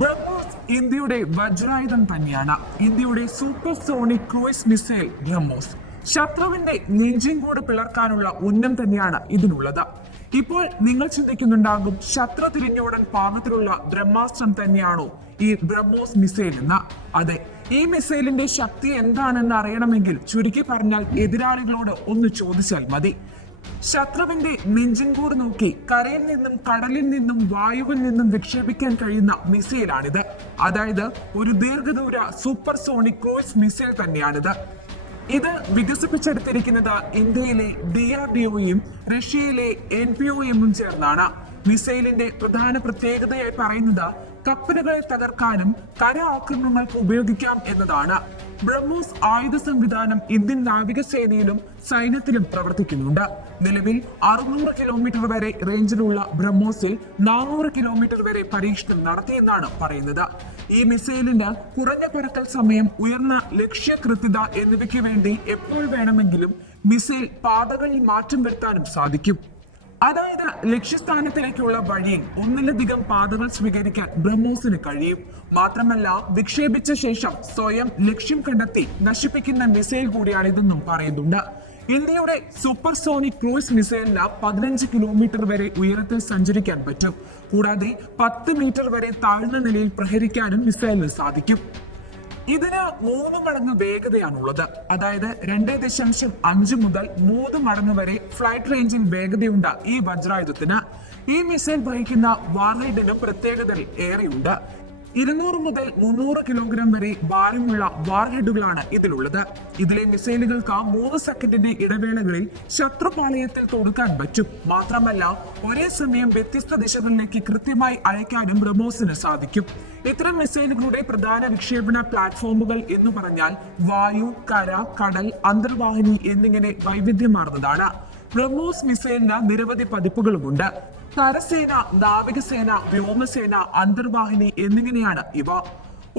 ബ്രഹ്മോസ് ഇന്ത്യയുടെ വജ്രായുധം തന്നെയാണ്. ഇന്ത്യയുടെ super sonic cruise missile BrahMos. ശത്രുവിന്റെ നെഞ്ചിൻകൂട് പിളർക്കാനുള്ള ഉന്നം തന്നെയാണ് ഇതിനുള്ളത്. ഇപ്പോൾ നിങ്ങൾ ചിന്തിക്കുന്നുണ്ടാകും ശത്രു തിരിഞ്ഞോടൻ പാകത്തിലുള്ള ബ്രഹ്മാസ്ത്രം തന്നെയാണോ ഈ ബ്രഹ്മോസ് മിസൈൽ എന്ന. അതെ ഈ മിസൈലിന്റെ ശക്തി എന്താണെന്ന് അറിയണമെങ്കിൽ ചുരുക്കി പറഞ്ഞാൽ എതിരാളികളോട് ഒന്ന് ചോദിച്ചാൽ മതി. ശത്രുവിന്റെ നെഞ്ചിൻകൂർ നോക്കി കരയിൽ നിന്നും കടലിൽ നിന്നും വായുവിൽ നിന്നും വിക്ഷേപിക്കാൻ കഴിയുന്ന മിസൈലാണിത്. അതായത് ഒരു ദീർഘദൂര സൂപ്പർ സോണിക് ക്രൂയിസ് മിസൈൽ തന്നെയാണിത്. ഇത് വികസിപ്പിച്ചെടുത്തിരിക്കുന്നത് ഇന്ത്യയിലെ ഡി ആർ ഡി ഒയും റഷ്യയിലെ എൻ പി ഒയും ചേർന്നാണ്. മിസൈലിന്റെ പ്രധാന പ്രത്യേകതയായി പറയുന്നത് കപ്പലുകളെ തകർക്കാനും കര ആക്രമണങ്ങൾക്ക് ഉപയോഗിക്കാം എന്നതാണ്. ബ്രഹ്മോസ് ആയുധ സംവിധാനം ഇന്ത്യൻ നാവികസേനയിലും സൈന്യത്തിലും പ്രവർത്തിക്കുന്നുണ്ട്. നിലവിൽ അറുന്നൂറ് കിലോമീറ്റർ വരെ റേഞ്ചിലുള്ള ബ്രഹ്മോസിൽ നാനൂറ് കിലോമീറ്റർ വരെ പരീക്ഷണം നടത്തിയെന്നാണ് പറയുന്നത്. ഈ മിസൈലിന് കുറഞ്ഞ പറക്കൽ സമയം ഉയർന്ന ലക്ഷ്യകൃത്യത എന്നിവയ്ക്ക് വേണ്ടി എപ്പോൾ വേണമെങ്കിലും മിസൈൽ പാതകളിൽ മാറ്റം വരുത്താനും സാധിക്കും. അതായത് ലക്ഷ്യസ്ഥാനത്തിലേക്കുള്ള വഴിയിൽ ഒന്നിലധികം പാതകൾ സ്വീകരിക്കാൻ ബ്രഹ്മോസിന് കഴിയും. മാത്രമല്ല വിക്ഷേപിച്ച ശേഷം സ്വയം ലക്ഷ്യം കണ്ടെത്തി നശിപ്പിക്കുന്ന മിസൈൽ കൂടിയാണിതെന്നും പറയുന്നുണ്ട്. ഇന്ത്യയുടെ സൂപ്പർ സോണിക് ക്രൂയിസ് മിസൈലിന് പതിനഞ്ച് കിലോമീറ്റർ വരെ ഉയരത്തിൽ സഞ്ചരിക്കാൻ പറ്റും. കൂടാതെ പത്ത് മീറ്റർ വരെ താഴ്ന്ന നിലയിൽ പ്രഹരിക്കാനും മിസൈലിന് സാധിക്കും. ഇതിന് മൂന്ന് മടങ്ങ് വേഗതയാണുള്ളത്. അതായത് രണ്ട് ദശാംശം അഞ്ച് മുതൽ മൂന്ന് മടങ്ങ് വരെ ഫ്ലൈറ്റ് റേഞ്ചിൽ വേഗതയുണ്ട് ഈ വജ്രായുധത്തിന്. ഈ മിസൈൽ വഹിക്കുന്ന വാർഹൈഡിന് പ്രത്യേകതകൾ ഏറെയുണ്ട്. ഇരുന്നൂറ് മുതൽ മുന്നൂറ് കിലോഗ്രാം വരെ ഭാരമുള്ള വാർഹെഡുകളാണ് ഇതിലുള്ളത്. ഇതിലെ മിസൈലുകൾക്ക് മൂന്ന് സെക്കൻഡിന്റെ ഇടവേളകളിൽ ശത്രുപാളയത്തിൽ തൊടുക്കാൻ പറ്റും. മാത്രമല്ല ഒരേ സമയം വ്യത്യസ്ത ദിശകളിലേക്ക് കൃത്യമായി അയക്കാനും ബ്രഹ്മോസിന് സാധിക്കും. ഇത്തരം മിസൈലുകളുടെ പ്രധാന വിക്ഷേപണ പ്ലാറ്റ്ഫോമുകൾ എന്ന് പറഞ്ഞാൽ വായു കര കടൽ അന്തർവാഹിനി എന്നിങ്ങനെ വൈവിധ്യമാർന്നതാണ്. ബ്രഹ്മോസ് മിസൈലിന് നിരവധി പതിപ്പുകളുമുണ്ട്. കരസേന നാവികസേന വ്യോമസേന അന്തർവാഹിനി എന്നിങ്ങനെയാണ് ഇവ.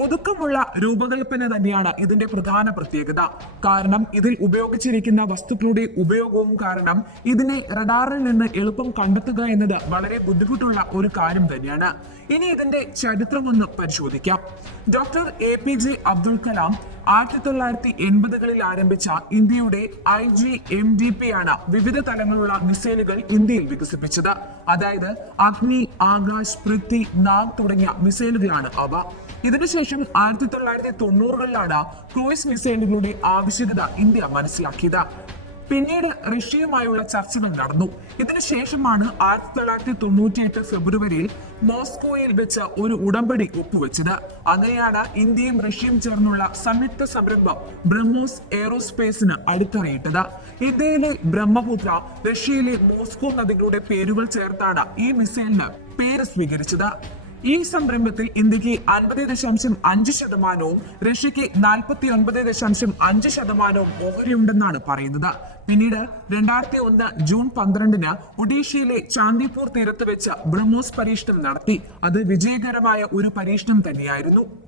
ഒതുക്കമുള്ള രൂപകൽപ്പന തന്നെയാണ് ഇതിന്റെ പ്രധാന പ്രത്യേകത. കാരണം ഇതിൽ ഉപയോഗിച്ചിരിക്കുന്ന വസ്തുക്കളുടെ ഉപയോഗവും കാരണം ഇതിനെ റഡാറിൽ നിന്ന് എളുപ്പം കണ്ടെത്തുക എന്നത് വളരെ ബുദ്ധിമുട്ടുള്ള ഒരു കാര്യം തന്നെയാണ്. ഇനി ഇതിന്റെ ചരിത്രം ഒന്ന് പരിശോധിക്കാം. Doctor A P J Abdul Kalam ആയിരത്തി തൊള്ളായിരത്തി എൺപതുകളിൽ ആരംഭിച്ച ഇന്ത്യയുടെ I G M D P ആണ് വിവിധ തലങ്ങളുള്ള മിസൈലുകൾ ഇന്ത്യയിൽ വികസിപ്പിച്ചത്. അതായത് അഗ്നി ആകാശ് പൃഥ്വി നാഗ് തുടങ്ങിയ മിസൈലുകളാണ് അവ. ഇതിനുശേഷം ആയിരത്തി തൊള്ളായിരത്തി തൊണ്ണൂറുകളിലാണ് ക്രൂയിസ് മിസൈലുകളുടെ ആവശ്യകത ഇന്ത്യ മനസ്സിലാക്കിയത്. പിന്നീട് റഷ്യയുമായുള്ള ചർച്ചകൾ നടന്നു. ഇതിനുശേഷമാണ് ആയിരത്തി തൊള്ളായിരത്തി തൊണ്ണൂറ്റിയെട്ട് ഫെബ്രുവരിയിൽ മോസ്കോയിൽ വെച്ച് ഒരു ഉടമ്പടി ഒപ്പുവെച്ചത്. അങ്ങനെയാണ് ഇന്ത്യയും റഷ്യയും ചേർന്നുള്ള സംയുക്ത സംരംഭം ബ്രഹ്മോസ് എയറോസ്പേസിന് അടിത്തറയിട്ടത്. ഇന്ത്യയിലെ ബ്രഹ്മപുത്ര റഷ്യയിലെ മോസ്കോ നദികളുടെ പേരുകൾ ചേർത്താണ് ഈ മിസൈലിന് പേര് സ്വീകരിച്ചത്. ഈ സംരംഭത്തിൽ ഇന്ത്യയ്ക്ക് അൻപത് ദശാംശം അഞ്ച് ശതമാനവും റഷ്യക്ക് നാൽപ്പത്തി ഒൻപത് ദശാംശം അഞ്ച് ശതമാനവും ഓഹരിയുണ്ടെന്നാണ് പറയുന്നത്. പിന്നീട് രണ്ടായിരത്തി ഒന്ന് ജൂൺ പന്ത്രണ്ടിന് ഒഡീഷയിലെ ചാന്ദിപൂർ തീരത്ത് വെച്ച് ബ്രഹ്മോസ് പരീക്ഷണം നടത്തി. അത് വിജയകരമായ ഒരു പരീക്ഷണം തന്നെയായിരുന്നു.